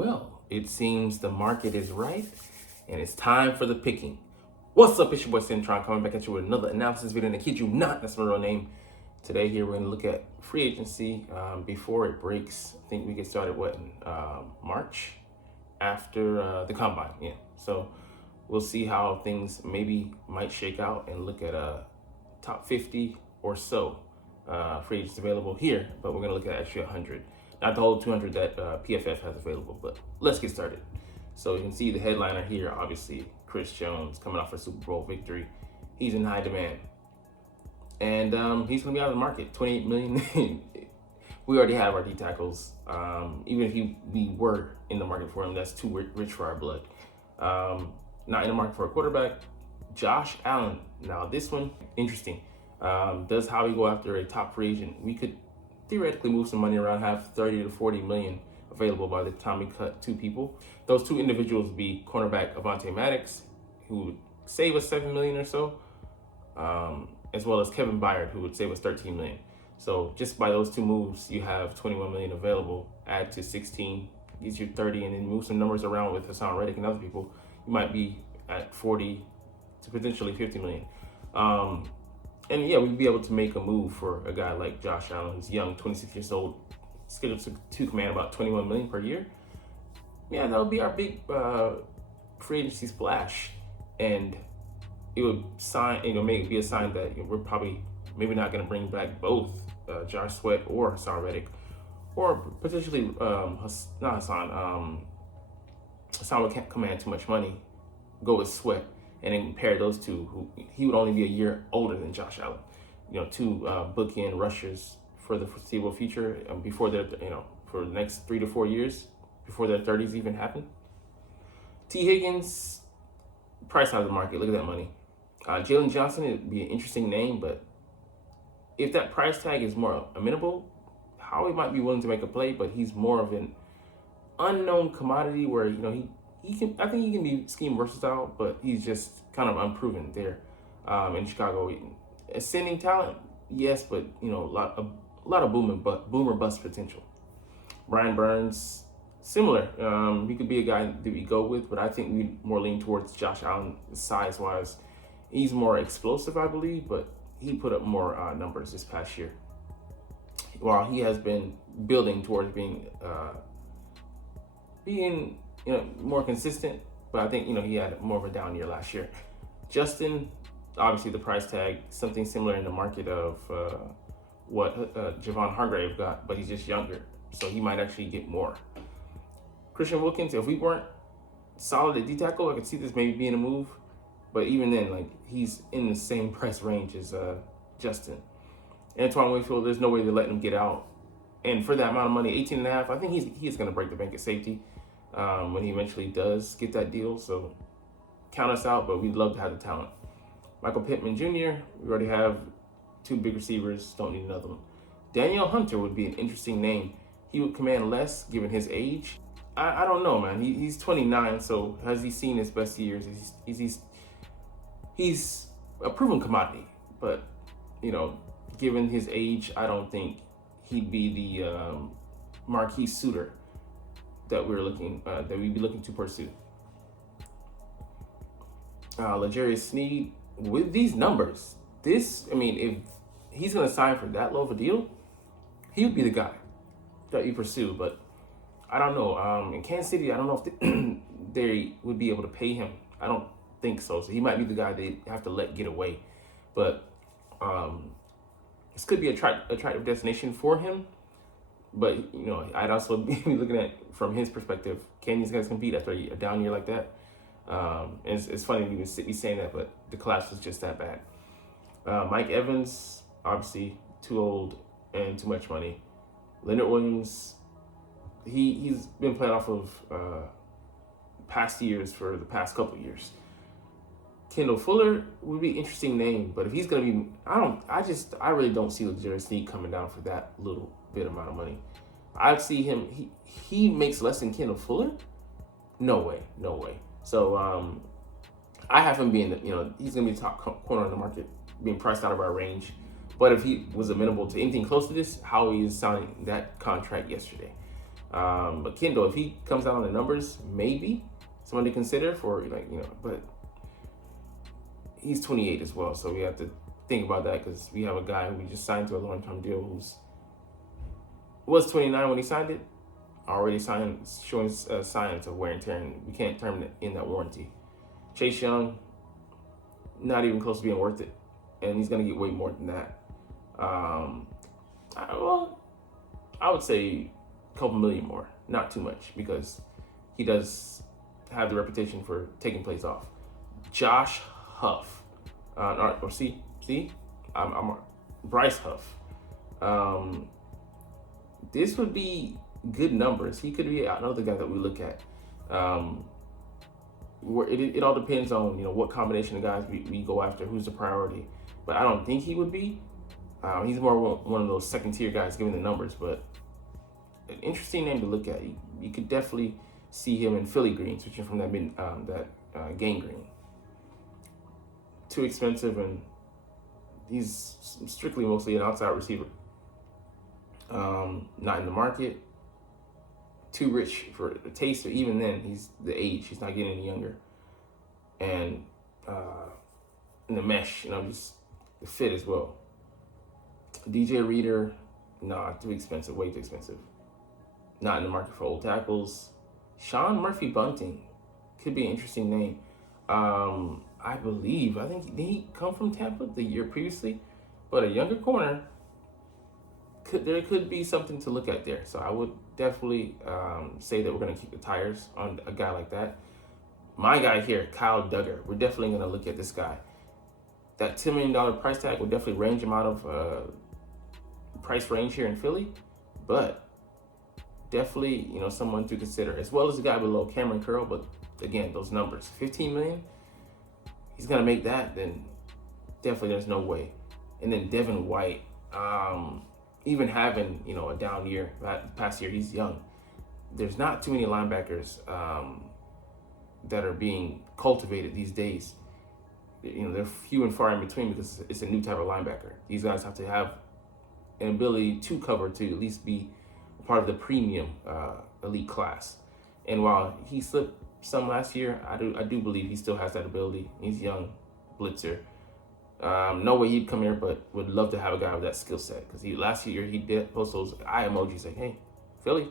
Well, it seems the market is right and it's time for the picking. What's up? It's your boy Cintron coming back at you with another analysis video. And I kid you not, that's my real name. Today here we're going to look at free agency before it breaks. I think we get started in March after the combine. Yeah, so we'll see how things maybe might shake out and look at top 50 or so free agents available here. But we're going to look at actually 100. Not the whole 200 that PFF has available, but let's get started. So you can see the headliner here, obviously, Chris Jones coming off a Super Bowl victory. He's in high demand. And he's going to be out of the market, $28 million. We already have our D tackles. Even if we were in the market for him, that's too rich for our blood. Not in the market for a quarterback. Josh Allen. Now this one, interesting. Does Howie go after a top free agent? We could theoretically move some money around, have 30 to 40 million available by the time we cut two people. Those two individuals would be cornerback Avonte Maddox, who would save us 7 million or so, as well as Kevin Byard, who would save us 13 million. So just by those two moves, you have 21 million available. Add to 16, gives you 30, and then move some numbers around with Hassan Reddick and other people. You might be at 40 to potentially 50 million. And yeah, we'd be able to make a move for a guy like Josh Allen, who's young, 26 years old, scheduled to command about 21 million per year. Yeah, that would be our big free agency splash. And it would be a sign that we're probably maybe not going to bring back both Josh Sweat or Hassan Reddick, or potentially not Hassan. Hassan would command too much money. Go with Sweat. And then pair those two, who he would only be a year older than Josh Allen. Two bookend rushers for the foreseeable future, before their, for the next 3 to 4 years, before their 30s even happen. T. Higgins, price out of the market. Look at that money. Jalen Johnson, it'd be an interesting name, but if that price tag is more amenable, Howie might be willing to make a play, but he's more of an unknown commodity where, I think he can be scheme versatile, but he's just kind of unproven there in Chicago. Ascending talent, yes, but a lot of boomer bust potential. Brian Burns, similar. He could be a guy that we go with, but I think we more lean towards Josh Allen size wise. He's more explosive, I believe, but he put up more numbers this past year. While he has been building towards being more consistent, but I think, he had more of a down year last year. Justin, obviously the price tag, something similar in the market of what Javon Hargrave got, but he's just younger, so he might actually get more. Christian Wilkins, if we weren't solid at D tackle, I could see this maybe being a move, but even then, he's in the same price range as Justin. Antoine Winfield, there's no way to let him get out. And for that amount of money, 18 and a half, I think he's going to break the bank at safety when he eventually does get that deal. So count us out, but we'd love to have the talent. Michael Pittman Jr., we already have two big receivers, don't need another one. Danielle Hunter would be an interesting name. He would command less given his age. I don't know, man. He's 29, so has he seen his best years? He's a proven commodity, but, given his age, I don't think he'd be the marquee suitor that we'd be looking to pursue. L'Jarius Sneed, with these numbers, if he's going to sign for that low of a deal, he would be the guy that you pursue. But I don't know. In Kansas City, I don't know if they would be able to pay him. I don't think so. So he might be the guy they have to let get away. But this could be a attractive destination for him. But, I'd also be looking at from his perspective, can these guys compete after a down year like that? It's funny to be saying that, but the collapse was just that bad. Mike Evans, obviously too old and too much money. Leonard Williams, he's been playing off of past years for the past couple of years. Kendall Fuller would be an interesting name, but if he's going to be, I really don't see L'Jarius Sneed coming down for that little bit amount of money. I'd see him, he makes less than Kendall Fuller? No way. So I have him being, he's going to be the top corner in the market, being priced out of our range. But if he was amenable to anything close to this, Howie is signing that contract yesterday. But Kendall, if he comes out on the numbers, maybe someone to consider for but he's 28 as well, so we have to think about that because we have a guy who we just signed to a long-term deal who's was 29 when he signed it, already showing signs of wear and tear, and we can't terminate in that warranty. Chase Young, not even close to being worth it, and he's going to get way more than that. I would say a couple million more, not too much, because he does have the reputation for taking plays off. Josh Huff, I'm Bryce Huff. This would be good numbers. He could be another guy that we look at. Where it all depends on what combination of guys we go after, who's the priority. But I don't think he would be. He's more one of those second tier guys giving the numbers, but an interesting name to look at. You could definitely see him in Philly green, switching from that game green. Too expensive, and he's strictly mostly an outside receiver. Not in the market. Too rich for the taste, or even then, he's the age. He's not getting any younger. And in the mesh, just the fit as well. DJ Reader, nah, too expensive, way too expensive. Not in the market for old tackles. Sean Murphy Bunting could be an interesting name. I think did he come from Tampa the year previously? But a younger corner, there could be something to look at there. So I would definitely say that we're going to kick the tires on a guy like that. My guy here, Kyle Duggar, we're definitely going to look at this guy. That $10 million price tag will definitely range him out of price range here in Philly, but definitely someone to consider, as well as the guy below, Cameron Curl. But again, those numbers, 15 million, he's going to make that, then definitely there's no way. And then Devin White, even having a down year, that past year, he's young. There's not too many linebackers that are being cultivated these days. They're few and far in between because it's a new type of linebacker. These guys have to have an ability to cover to at least be part of the premium elite class. And while he slipped some last year, I do believe he still has that ability. He's young, blitzer. No way he'd come here, but would love to have a guy with that skill set, because last year he did post those eye emojis like, "Hey, Philly,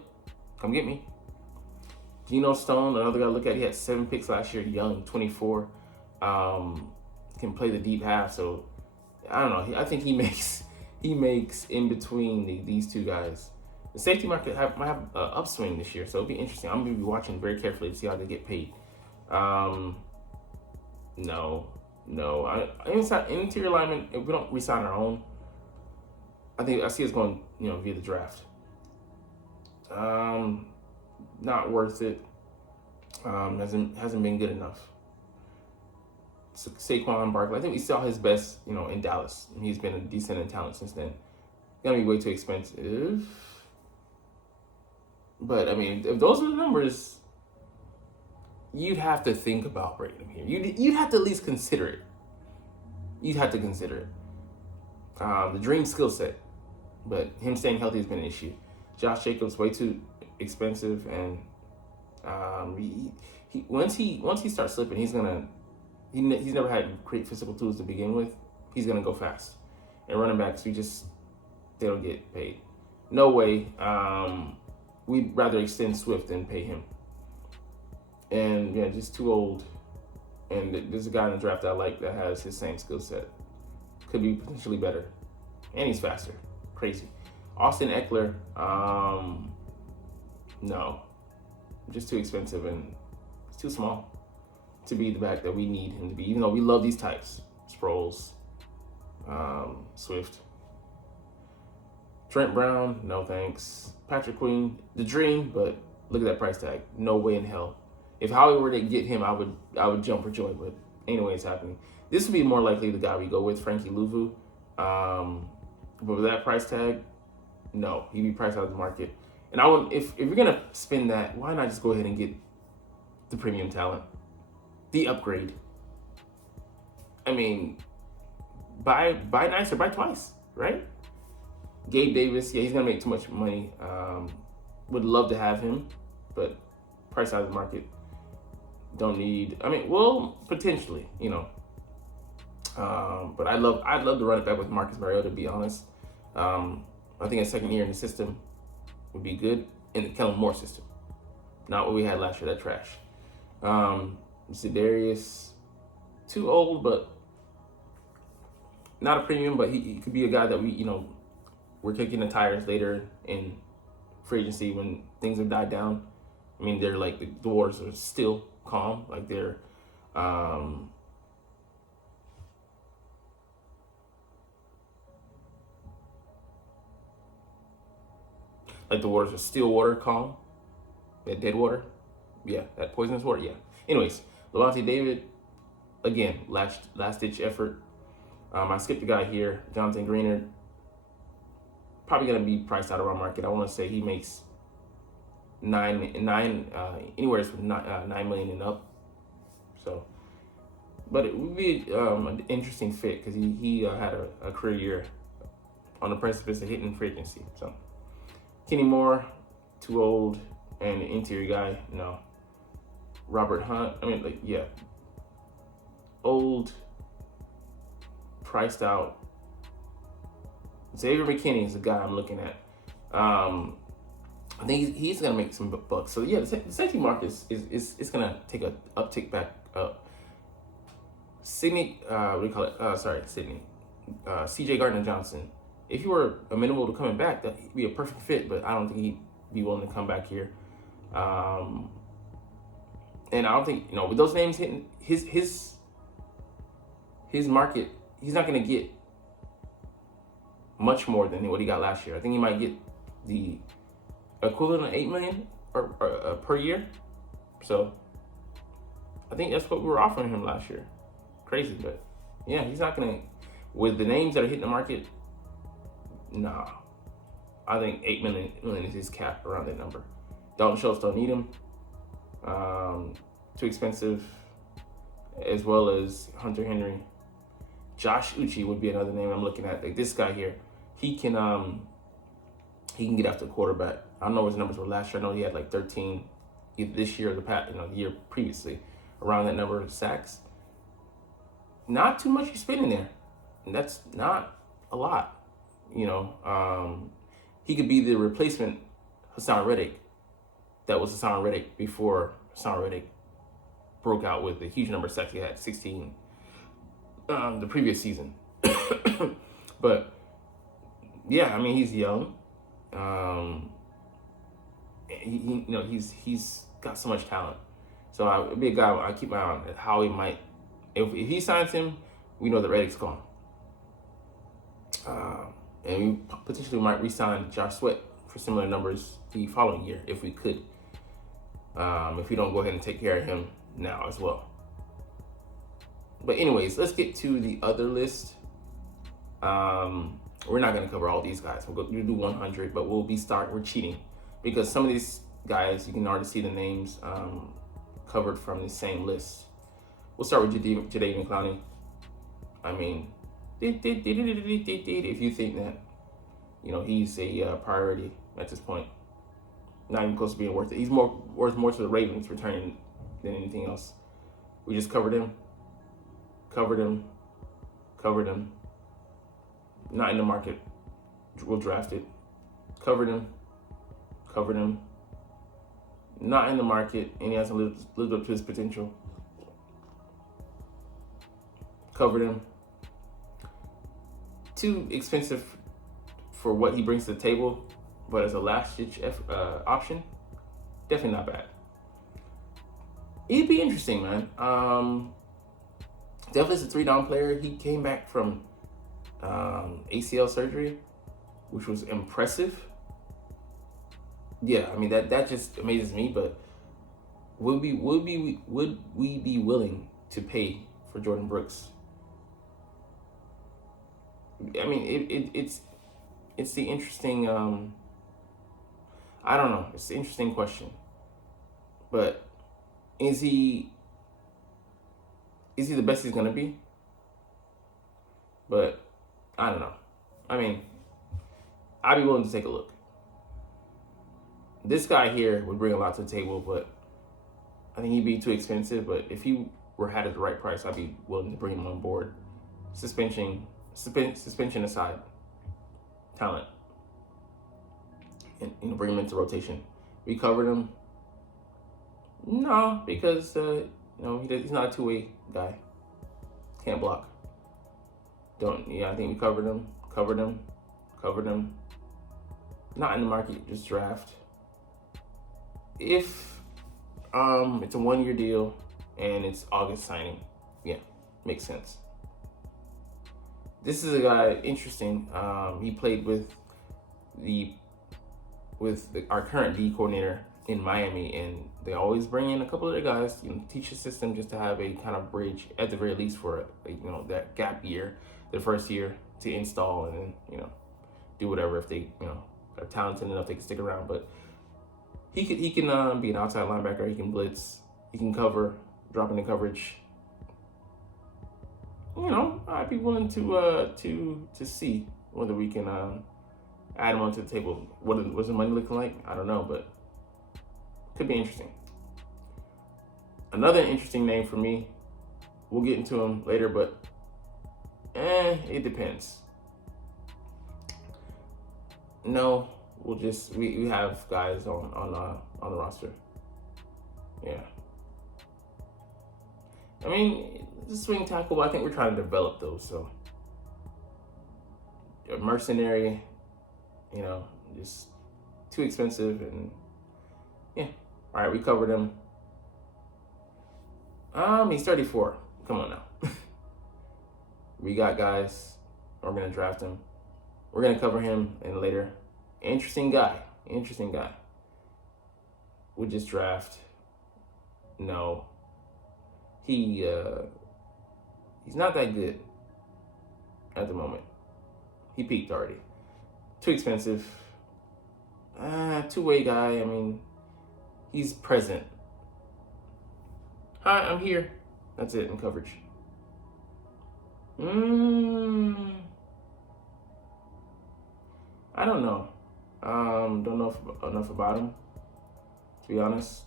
come get me." Geno Stone, another guy to look at. He had 7 picks last year, young, 24. Can play the deep half, so I don't know. I think he makes in between these two guys. The safety market might have an upswing this year, so it'll be interesting. I'm going to be watching very carefully to see how they get paid. Interior lineman, if we don't re-sign our own, I see us going, via the draft. Not worth it. Hasn't been good enough. Saquon Barkley, I think we saw his best, in Dallas, and he's been a decent in talent since then. Gonna be way too expensive. But if those are the numbers, you'd have to think about breaking him here. You'd have to at least consider it. You'd have to consider it. The dream skill set, but him staying healthy has been an issue. Josh Jacobs, way too expensive, and once he starts slipping, he's never had great physical tools to begin with. He's gonna go fast. And running backs, they don't get paid. No way. We'd rather extend Swift than pay him. And just too old. And there's a guy in the draft I like that has his same skill set. Could be potentially better. And he's faster. Crazy. Austin Eckler, no. Just too expensive, and it's too small to be the back that we need him to be, even though we love these types. Sproles, Swift. Trent Brown, no thanks. Patrick Queen, the dream, but look at that price tag. No way in hell. If Howie were to get him, I would jump for joy, but ain't no way it's happening. This would be more likely the guy we go with, Frankie Louvu. But with that price tag, no, he'd be priced out of the market. And I would, if you're gonna spend that, why not just go ahead and get the premium talent, the upgrade? Buy nicer, buy twice, right? Gabe Davis, he's gonna make too much money. would love to have him, but price out of the market. Don't need. I mean, well, potentially, but I'd love to run it back with Marcus Mariota, to be honest. I think a second year in the system would be good in the Kellen Moore system, not what we had last year. That trash. Za'Darius, too old, but not a premium. But he could be a guy that we're kicking the tires later in free agency when things have died down. I mean, they're like the waters are still calm, like they're. Like the waters are still water calm, that dead water, yeah, that poisonous water, yeah. Anyways, Levante David, again, last ditch effort. I skipped a guy here, Jonathan Greenard, probably gonna be priced out of our market. I want to say he makes anywhere from 9 million and up. So, but it would be an interesting fit because he had a career year on the precipice of hitting free agency. So. Kenny Moore, too old, and the interior guy, no. Robert Hunt, old, priced out. Xavier McKinney is the guy I'm looking at. I think he's gonna make some bucks. So yeah, the safety market is gonna take a uptick back up. Sydney, Sydney, C.J. Gardner-Johnson. If he were amenable to coming back, that'd be a perfect fit, but I don't think he'd be willing to come back here. And I don't think, with those names hitting his market, he's not going to get much more than what he got last year. I think he might get the equivalent of $8 million per year. So I think that's what we were offering him last year. Crazy, but yeah, he's not going to, with the names that are hitting the market, nah. I think $8 million is his cap around that number. Dalton Schultz don't need him. Too expensive, as well as Hunter Henry. Josh Uche would be another name I'm looking at. Like this guy here, he can get after the quarterback. I don't know what his numbers were last year. I know he had like 13 either this year or the year previously, around that number of sacks. Not too much you spend in there, and that's not a lot. He could be the replacement Hassan Reddick. That was Hassan Reddick before Hassan Reddick broke out with a huge number of sacks. He had 16 the previous season. But yeah, I mean, he's young. He's got so much talent. So it'd be a guy I keep my eye on how he might. If he signs him, we know that Reddick's gone. And we potentially might re-sign Josh Sweat for similar numbers the following year if we could. If we don't go ahead and take care of him now as well. But anyways, let's get to the other list. We're not going to cover all these guys. We'll do 100, but we're cheating because some of these guys, you can already see the names covered from the same list. We'll start with Jadeveon Clowney. I mean, if you think that, he's a priority at this point, not even close to being worth it. He's worth more to the Ravens returning than anything else. We just covered him. Not in the market. We'll draft it. Covered him. Not in the market, and he hasn't lived up to his potential. Covered him. Too expensive for what he brings to the table, but as a last-ditch option, definitely not bad. It'd be interesting, man. Definitely is a 3-down player. He came back from ACL surgery, which was impressive. Yeah, I mean that just amazes me. But would we be willing to pay for Jordan Brooks? I mean, it's the interesting. I don't know. It's an interesting question. But is he the best he's gonna be? But I don't know. I mean, I'd be willing to take a look. This guy here would bring a lot to the table, but I think he'd be too expensive. But if he were had at the right price, I'd be willing to bring him on board. Suspension aside, talent, and bring him into rotation. We covered him. No, because he's not a two-way guy. Can't block. I think we covered him. Not in the market, just draft. If it's a 1-year deal and it's August signing, yeah, makes sense. This is a guy interesting. He played with our current D coordinator in Miami, and they always bring in a couple of other guys, teach the system just to have a kind of bridge at the very least for that gap year, the first year to install, and then do whatever if they are talented enough they can stick around. But he can be an outside linebacker. He can blitz. He can cover, drop into coverage. I'd be willing to see whether we can add him onto the table. What's the money looking like? I don't know, but could be interesting. Another interesting name for me, we'll get into him later, but it depends. No, we have guys on the roster. Yeah. I mean, the swing tackle, but I think we're trying to develop those. So, a mercenary, just too expensive, and yeah. All right, we covered him. He's 34. Come on now. We got guys. We're gonna draft him. We're gonna cover him in later. Interesting guy. We just draft. No. He's not that good at the moment. He peaked already. Too expensive. Two-way guy. I mean, he's present. Hi, I'm here. That's it in coverage. I don't know. Don't know enough about him, to be honest.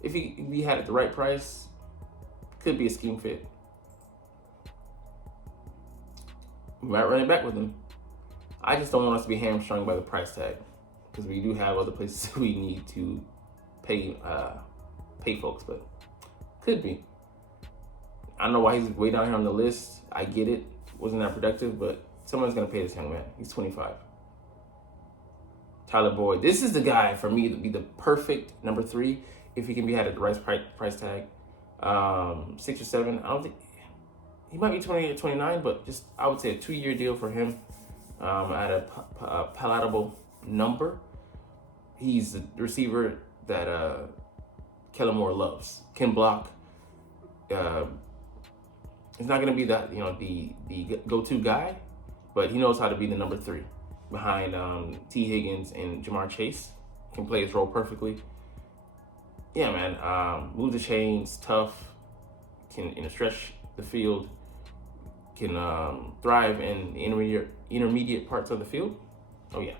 If he had it the right price, could be a scheme fit. We might run it back with him. I just don't want us to be hamstrung by the price tag, because we do have other places we need to pay folks, but could be. I don't know why he's way down here on the list. I get it. Wasn't that productive, but someone's going to pay this young man. He's 25. Tyler Boyd. This is the guy for me to be the perfect number 3 if he can be had at the right price tag. 6 or 7. I don't think he might be 28 or 29, but just I would say a 2-year deal for him at a palatable number. He's the receiver that Kellen Moore loves. Can block. He's not going to be that the go-to guy, but he knows how to be the number 3 behind T. Higgins and Jamar Chase. Can play his role perfectly. Yeah, man. Move the chains, tough. Can stretch the field. Can thrive in the intermediate parts of the field. Oh yeah.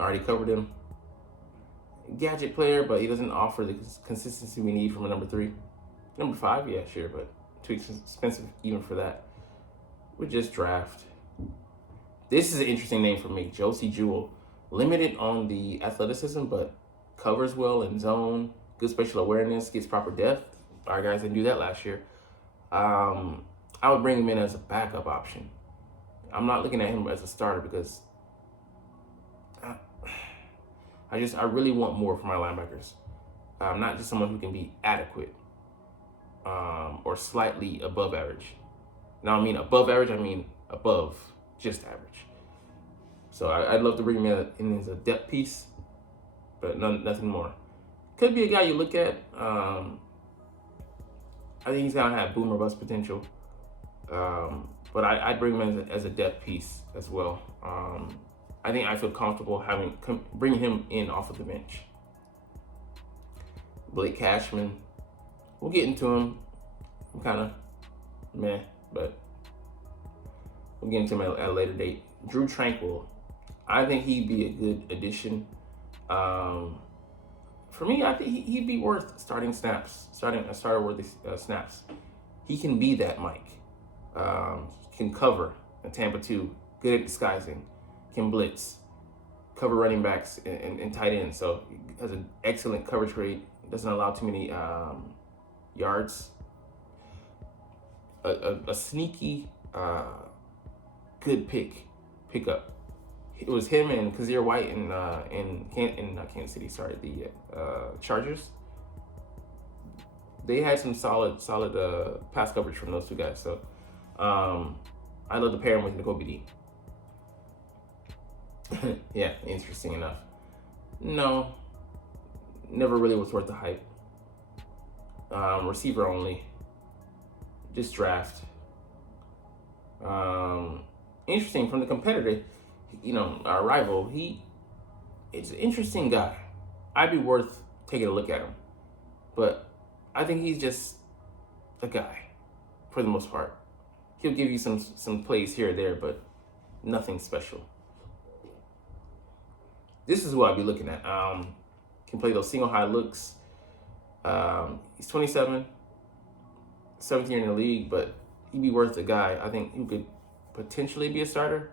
Already covered him. Gadget player, but he doesn't offer the consistency we need from a number 3. Number 5, yeah, sure, but too expensive even for that. We just draft. This is an interesting name for me, Josie Jewell. Limited on the athleticism, but covers well in zone, good spatial awareness, gets proper depth. Our guys didn't do that last year. I would bring him in as a backup option. I'm not looking at him as a starter because I really want more from my linebackers. Not just someone who can be adequate or slightly above average. Now, I mean above average, I mean above just average. So I'd love to bring him in as a depth piece, but nothing more. Could be a guy you look at. I think he's gonna have boom or bust potential, but I'd bring him in as a depth piece as well. I think I feel comfortable bringing him in off of the bench. Blake Cashman, we'll get into him. I'm kind of meh, but we'll get into him at a later date. Drew Tranquil, I think he'd be a good addition. For me, I think he'd be worth starting snaps, starting a starter worthy snaps. He can be that Mike. Can cover a Tampa 2, good at disguising, can blitz, cover running backs and tight ends. So he has an excellent coverage rate, doesn't allow too many yards. A sneaky good pickup. It was him and Kazir White in not Kansas City, sorry, the Chargers. They had some solid pass coverage from those two guys. So I love to pair him with N'Kobe D. Yeah, interesting enough. No, never really was worth the hype. Receiver only. Just draft. Interesting from the competitor, our rival. It's an interesting guy. I'd be worth taking a look at him, but I think he's just a guy for the most part. He'll give you some plays here or there, but nothing special. This is who I'd be looking at. Can play those single high looks. He's 27, 17 in the league, but he'd be worth the guy. I think he could potentially be a starter.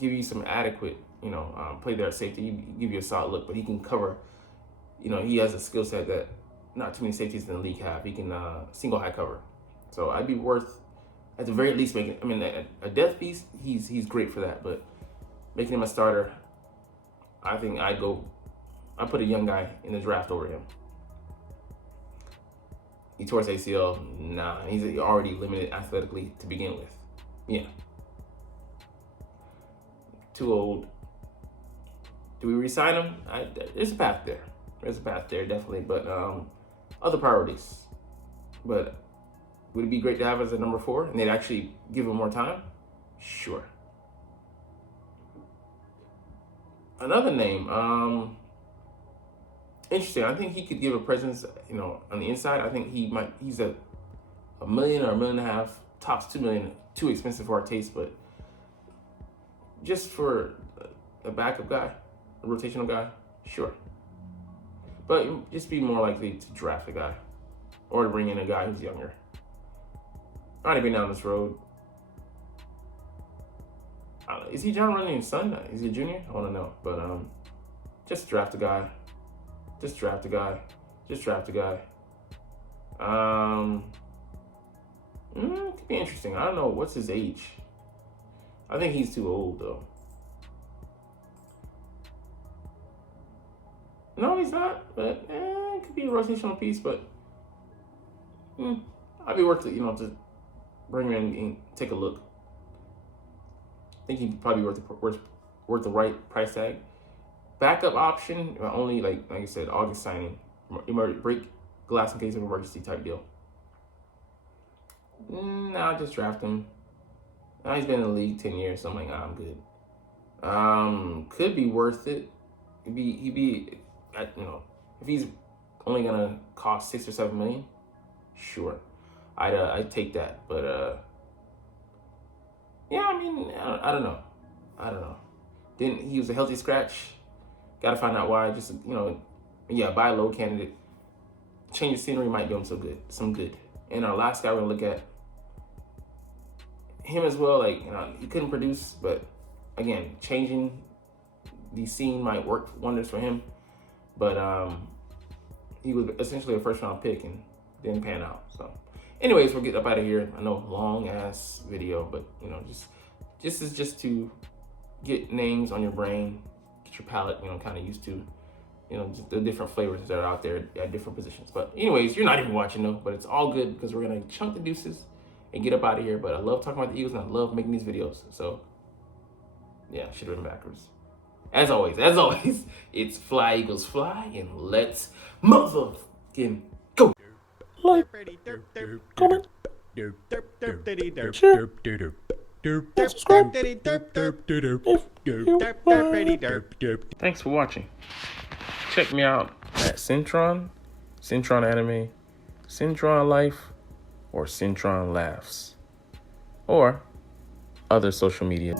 Give you some adequate, play there at safety. Give you a solid look, but he can cover. He has a skill set that not too many safeties in the league have. He can single high cover. So I'd be worth, at the very least, making. I mean, a death beast. He's great for that, but making him a starter, I think I put a young guy in the draft over him. He tore his ACL. Nah, he's already limited athletically to begin with. Yeah. Too old. Do we re-sign him? There's a path there. There's a path there, definitely. But other priorities. But would it be great to have as a number 4 and they'd actually give him more time? Sure. Another name, interesting. I think he could give a presence, on the inside. I think he's a $1 million or $1.5 million, tops $2 million, too expensive for our taste, but just for a backup guy, a rotational guy, sure. But just be more likely to draft a guy or to bring in a guy who's younger. I've already been down this road. Is he John Running's son? Is he a junior? I want to know. But just draft a guy. Just draft a guy. Just draft a guy. It could be interesting. I don't know. What's his age? I think he's too old, though. No, he's not. But it could be a rotational piece. But I'd be worth it, to bring him in and take a look. I think he'd probably worth the right price tag. Backup option, only like I said, August signing. Break glass in case of emergency type deal. I'll just draft him. Now he's been in the league 10 years, so I'm like, I'm good. Could be worth it. He'd be if he's only gonna cost 6 or 7 million, sure, I'd take that. But yeah, I mean, I don't know. He was a healthy scratch. Got to find out why. Just buy a low candidate. Change of scenery might do him some good. And our last guy we're gonna look at, him as well. He couldn't produce, but again, changing the scene might work wonders for him. But he was essentially a first-round pick and didn't pan out. So, anyways, we'll get up out of here. I know, long ass video, but just to get names on your brain, get your palate, kind of used to, just the different flavors that are out there at different positions. But anyways, you're not even watching though, but it's all good because we're gonna chunk the deuces and get up out of here. But I love talking about the Eagles and I love making these videos. So yeah, should have been backwards. As always, it's Fly Eagles Fly, and let's motherfucking go. Like, comment, share, subscribe if you want. Thanks for watching. Check me out at Cintron Anime, Cintron Life, or Cintron Laughs, or other social media.